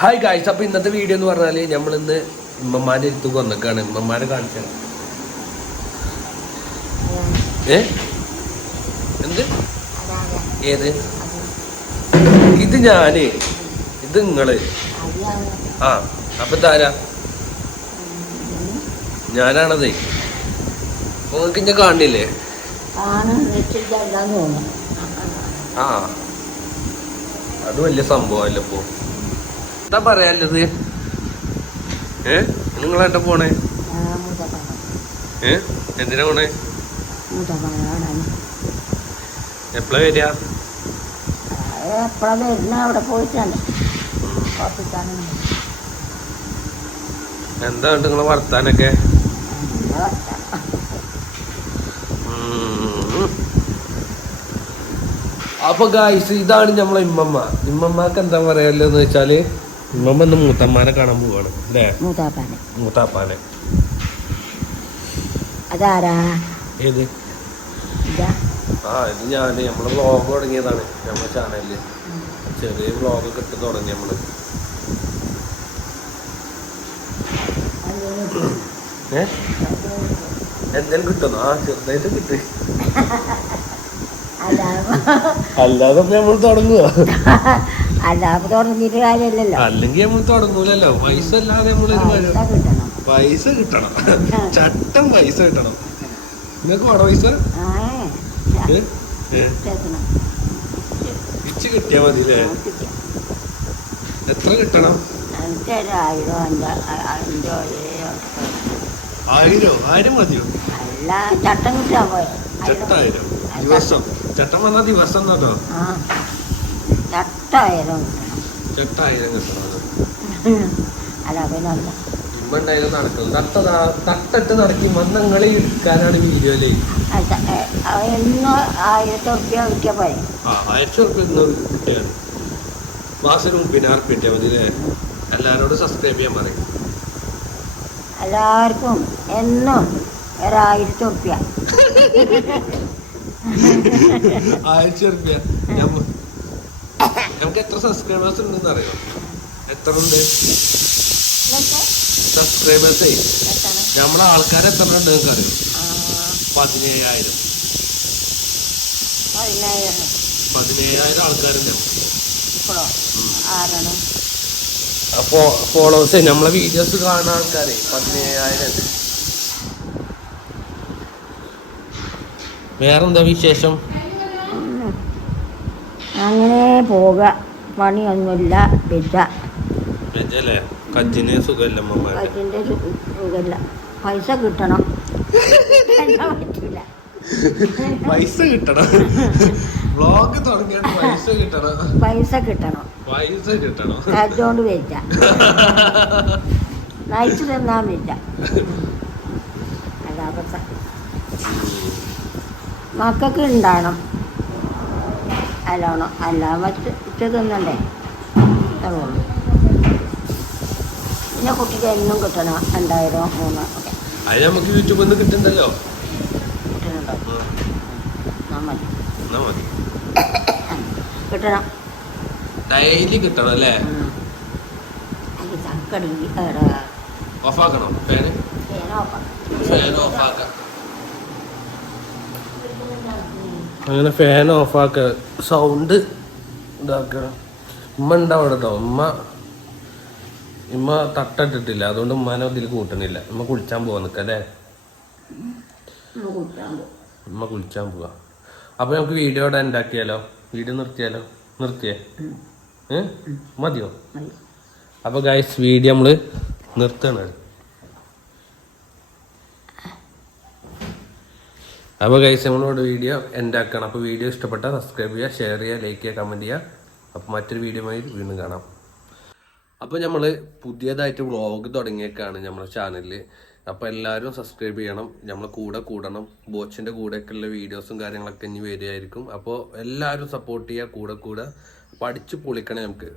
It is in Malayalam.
ഹായ് ഗായ്സ്, അപ്പോൾ ഇന്നത്തെ വീഡിയോ എന്ന് പറഞ്ഞാൽ നമ്മളിന്ന് ഉമ്മമാൻ്റെ അടുത്ത് വന്നേക്കാണ്. ഉമ്മമാരെ കാണിച്ചാണ്. എന്ത് ഏത് ഇത് ഞാന് ഇത് നിങ്ങള് ആ അപ്പൊ താരാ ഞാനാണതേ. നിങ്ങൾക്ക് ഇന്നെ കാണില്ലേ? ആ അത് വലിയ സംഭവമല്ല. ഇപ്പൊ എന്താ പറയാല്ലത്? നിങ്ങളെന്താ പോണേ? എന്തിനാ പോണേ? എപ്പഴാ വരിക? എന്താ നിങ്ങളെ വർത്താനൊക്കെ? അപ്പൊ ഗായ്സ്, ഇതാണ് നമ്മളെ ഇമ്മമ്മക്ക് എന്താ പറയാല്ലെന്ന് വെച്ചാല്, ഇമ്മമ്മ ഇന്ന് മൂത്തമ്മാനെ കാണാൻ പോവാണ് അല്ലേ? മൂത്താപ്പാനെ. ഏത്? ഇത് ഞാന് നമ്മളെ വ്ളോഗ് തുടങ്ങിയതാണ്. നമ്മളെ ചാനലില് ചെറിയ വ്ളോഗൊക്കെ ഇട്ട് തുടങ്ങി നമ്മള്. എന്തേലും കിട്ടുന്നു? ചെറുതായിട്ട് കിട്ടി. അല്ലാതെ നമ്മൾ തുടങ്ങുക? അല്ലെങ്കിൽ നമ്മൾ തുടങ്ങൂലല്ലോ. പൈസ അല്ലാതെ നമ്മളൊരു പൈസ കിട്ടണം. ചട്ടം പൈസ കിട്ടണം. നിങ്ങൾക്ക് വേണോ പൈസ? ഇച്ച് കിട്ടിയാ മതില്ലേ? എത്ര കിട്ടണം? 1000 മതിയോ? ചട്ടം കിട്ടാൻ പോയ 1000 ദിവസം. ചട്ടം വന്നാ ദിവസം കേട്ടോ. 8000 കിട്ടണം. അല്ല പിന്നെ ഇമ്മണ്ടായാലും നടക്കും. തട്ടിട്ട് നടക്കി മന്നങ്ങളെ എടുക്കാനാണ് വീഡിയോയില്. എന്നും 1000 ഉറുപ്പ്യ കിട്ടിയാ പോരെ? 1000 ഉറുപ്പ്യ കിട്ടിയാണ്. മാസം 30,000 കിട്ടിയാൽ മതി അല്ലേ? എല്ലാവരോടും സബ്സ്ക്രൈബ് ചെയ്യാൻ പറയും. എല്ലാവർക്കും എന്നും 1000 ഉറുപ്പ്യ. 1000 ഉറുപ്പ്യ. നമുക്ക് എത്ര സബ്സ്ക്രൈബേഴ്സ് ഉണ്ടെന്ന് അറിയോ? എത്ര ഉണ്ട് സബ്സ്ക്രൈബേഴ്സേ? നമ്മളെ ആൾക്കാർ എത്ര ഉണ്ട് നിങ്ങൾക്ക് അറിയോ? 17,000. 17,000 ആൾക്കാരുണ്ട്. അപ്പോ ഫോളോവേഴ്സ്, നമ്മളെ വീഡിയോസ് കാണുന്ന ആൾക്കാരെ 17,000. വേറെന്താ വിശേഷം? അങ്ങനെ പോക. പണിയൊന്നുമില്ല. വെജല്ലേ? കജിന് സുഖമില്ല. കജിന്റെ സുഖമില്ല. പൈസ കിട്ടണം. പറ്റില്ല. പൈസ കിട്ടണം. വ്ളോഗ് തുടങ്ങിയ പൈസ കിട്ടണം. കജോണ്ട് വെച്ച നയിച്ചു തന്നാൻ വെച്ച അല്ലാതെ മക്കൾക്ക് ഉണ്ടാകണം. അല്ലാണോ? അല്ലാതെ ഉച്ച തിന്നണ്ടേ? അതുള്ളൂ. പിന്നെ കുട്ടിക്ക് എന്നും കിട്ടണം 2000 3 ഒക്കെ. അത് നമുക്ക് യൂട്യൂബിൽ നിന്ന് കിട്ടുന്നുണ്ടല്ലോ. കിട്ടണം. ഡെയിലി കിട്ടണം അല്ലേ? ഓഫാക്കണോ? ഫാൻ ഓഫാക്കാം. അങ്ങനെ ഫാൻ ഓഫാക്ക. സൗണ്ട് ഇതാക്കുക. ഉമ്മ ഉണ്ടാവും കേട്ടോ. ഉമ്മ തട്ടിട്ടിട്ടില്ല. അതുകൊണ്ട് ഉമ്മാനെ ഇതിൽ കൂട്ടണില്ല. ഉമ്മ കുളിച്ചാൻ പോവാ നിൽക്കല്ലേ? ഉമ്മ കുളിച്ചാൻ പോവാ. അപ്പൊ നമുക്ക് വീഡിയോ ഇവിടെ ഉണ്ടാക്കിയാലോ? വീഡിയോ നിർത്തിയേ മതിയോ? അപ്പൊ ഗൈസ്, വീഡിയോ നമ്മള് നിർത്തണ. അപ്പോൾ ഗൈസ്, നമ്മളോട് വീഡിയോ എൻഡാക്കണം. അപ്പോൾ വീഡിയോ ഇഷ്ടപ്പെട്ടാൽ സബ്സ്ക്രൈബ് ചെയ്യുക, ഷെയർ ചെയ്യുക, ലൈക്ക് ചെയ്യുക, കമൻറ്റ് ചെയ്യുക. അപ്പോൾ മറ്റൊരു വീഡിയോയുമായി വീണ്ടും കാണാം. അപ്പോൾ നമ്മൾ പുതിയതായിട്ട് വ്ളോഗ് തുടങ്ങിയേക്കാണ് നമ്മുടെ ചാനലിൽ. അപ്പോൾ എല്ലാവരും സബ്സ്ക്രൈബ് ചെയ്യണം. നമ്മളെ കൂടെ കൂടണം. ബോച്ചിൻ്റെ കൂടെയൊക്കെയുള്ള വീഡിയോസും കാര്യങ്ങളൊക്കെ ഇനി വരികയായിരിക്കും. അപ്പോൾ എല്ലാവരും സപ്പോർട്ട് ചെയ്യുക, കൂടെ പഠിച്ച് പൊളിക്കണേ നമുക്ക്.